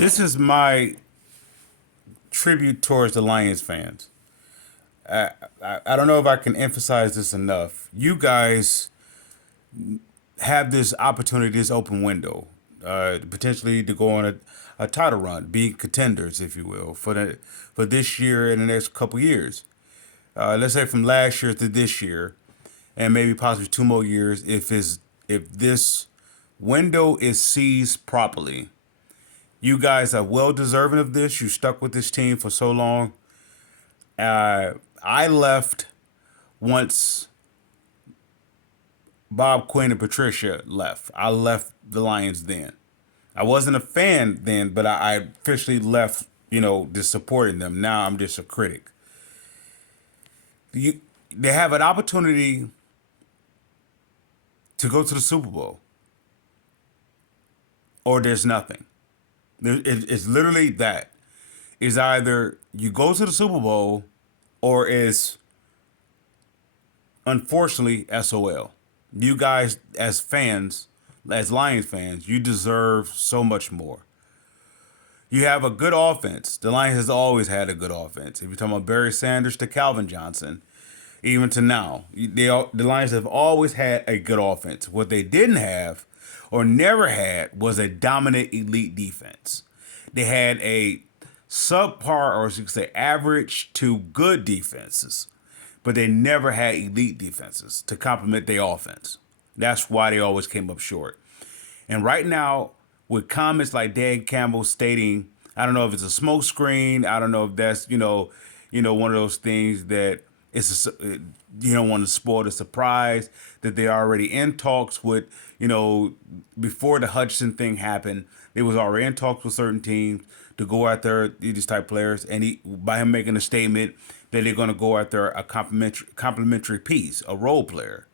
This is my tribute towards the Lions fans. I don't know if I can emphasize this enough. You guys have this opportunity, this open window, potentially to go on a title run, be contenders, if you will, for this year and the next couple years. Let's say from last year to this year, and maybe possibly 2 more years, if this window is seized properly. You guys are well deserving of this. You stuck with this team for so long. I left once Bob Quinn and Patricia left. I left the Lions then. I wasn't a fan then, but I officially left, just supporting them. Now I'm just a critic. They have an opportunity to go to the Super Bowl, or there's nothing. It's literally that. Is either you go to the Super Bowl, or is unfortunately SOL. You guys, as fans, as Lions fans, you deserve so much more. You have a good offense. The Lions has always had a good offense. If you're talking about Barry Sanders to Calvin Johnson, even to now, the Lions have always had a good offense. What they didn't have, or never had, was a dominant elite defense. They had a subpar, or you could say average to good defenses, but they never had elite defenses to complement their offense. That's why they always came up short. And right now, with comments like Dan Campbell stating, I don't know if it's a smokescreen, I don't know if that's one of those things that you don't want to spoil the surprise that they're already in talks with. Before the Hutchinson thing happened, they was already in talks with certain teams to go after these type players, and by him making a statement that they're going to go after a complimentary piece, a role player.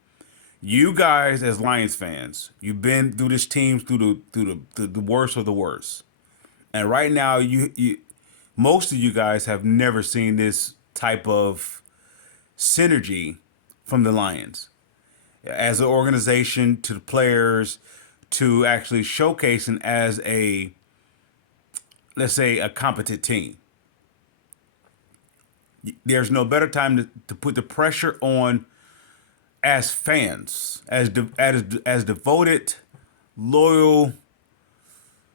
You guys, as Lions fans, you've been through this team through the worst of the worst, and right now you most of you guys have never seen this type of synergy from the Lions as an organization, to the players, to actually showcasing as let's say, a competent team. There's no better time to put the pressure on as fans, as devoted, loyal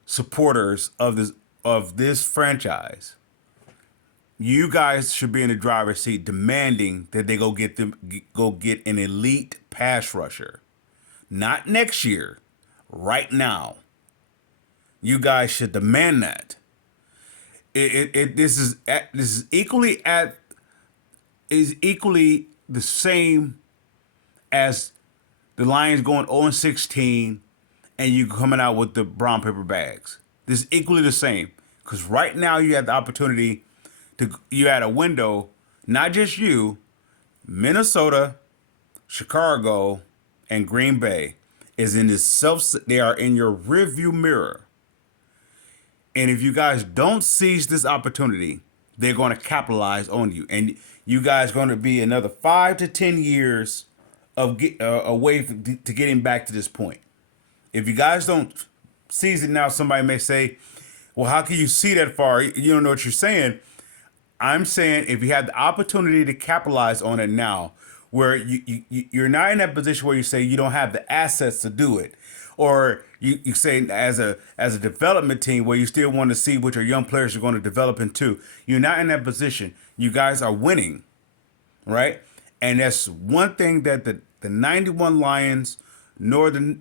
supporters of this franchise. You guys should be in the driver's seat, demanding that they go get an elite pass rusher. Not next year, right now. You guys should demand that. This is equally the same as the Lions going 0-16 and you coming out with the brown paper bags. This is equally the same, because right now you have the opportunity you had a window. Not just you, Minnesota, Chicago, and Green Bay is in this they are in your rearview mirror. And if you guys don't seize this opportunity, they're going to capitalize on you. And you guys are going to be another 5 to 10 years away to getting back to this point. If you guys don't seize it now, somebody may say, well, how can you see that far? You don't know what you're saying. I'm saying if you have the opportunity to capitalize on it now, where you're not in that position where you say you don't have the assets to do it, or you say as a development team where you still want to see what your young players are going to develop into. You're not in that position. You guys are winning, right? And that's one thing that the 91 Lions, nor the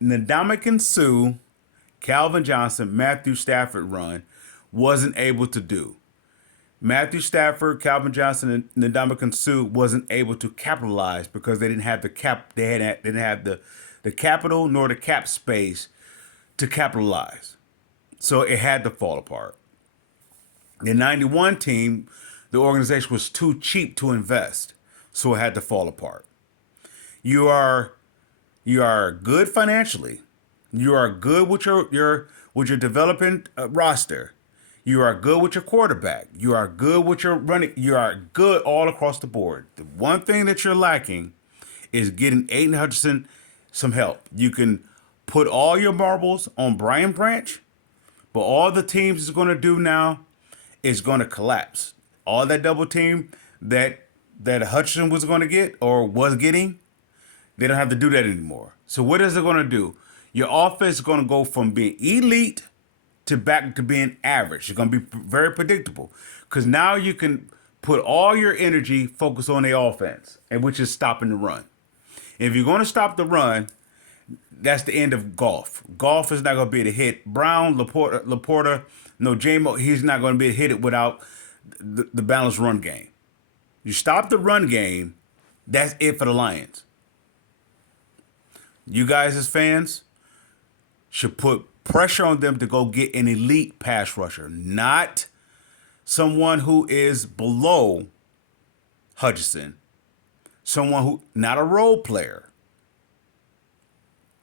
Ndamukong Suh, Calvin Johnson, Matthew Stafford run wasn't able to do. Matthew Stafford, Calvin Johnson, and Ndamukong Suh wasn't able to capitalize because they didn't have the cap. They didn't have the capital nor the cap space to capitalize. So it had to fall apart. The 91 team, the organization was too cheap to invest, so it had to fall apart. You are good financially. You are good with your developing roster. You are good with your quarterback. You are good with your running. You are good all across the board. The one thing that you're lacking is getting Aiden Hutchinson some help. You can put all your marbles on Brian Branch, but all the teams is going to do now is going to collapse. All that double team that Hutchinson was going to get or was getting, they don't have to do that anymore. So what is it going to do? Your offense is going to go from being elite to back to being average. It's going to be very predictable because now you can put all your energy focus on the offense, and which is stopping the run. If you're going to stop the run, that's the end of golf. Golf is not going to be able to hit Brown, Laporta, no JMO. He's not going to be able to hit it without the balanced run game. You stop the run game, that's it for the Lions. You guys as fans should put pressure on them to go get an elite pass rusher, not someone who is below Hutchinson, someone who not a role player.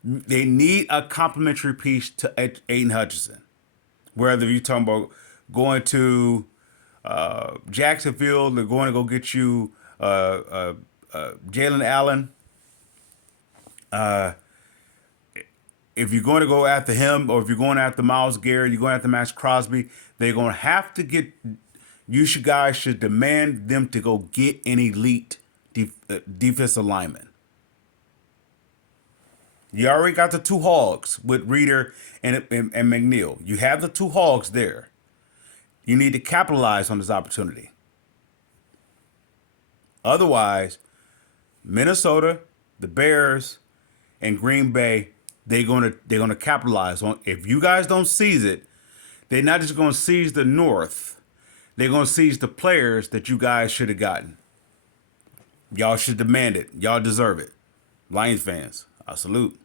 They need a complementary piece to Aiden Hutchinson. Whether you're talking about going to Jacksonville, they're going to go get you Jalen Allen. If you're going to go after him, or if you're going after Myles Garrett, you're going after Max Crosby, they're going to have to get. Guys should demand them to go get an elite defensive lineman. You already got the two hogs with Reader and McNeil. You have the two hogs there. You need to capitalize on this opportunity. Otherwise, Minnesota, the Bears, and Green Bay, they're gonna capitalize on. If you guys don't seize it, they're not just gonna seize the North. They're gonna seize the players that you guys should have gotten. Y'all should demand it. Y'all deserve it. Lions fans, I salute.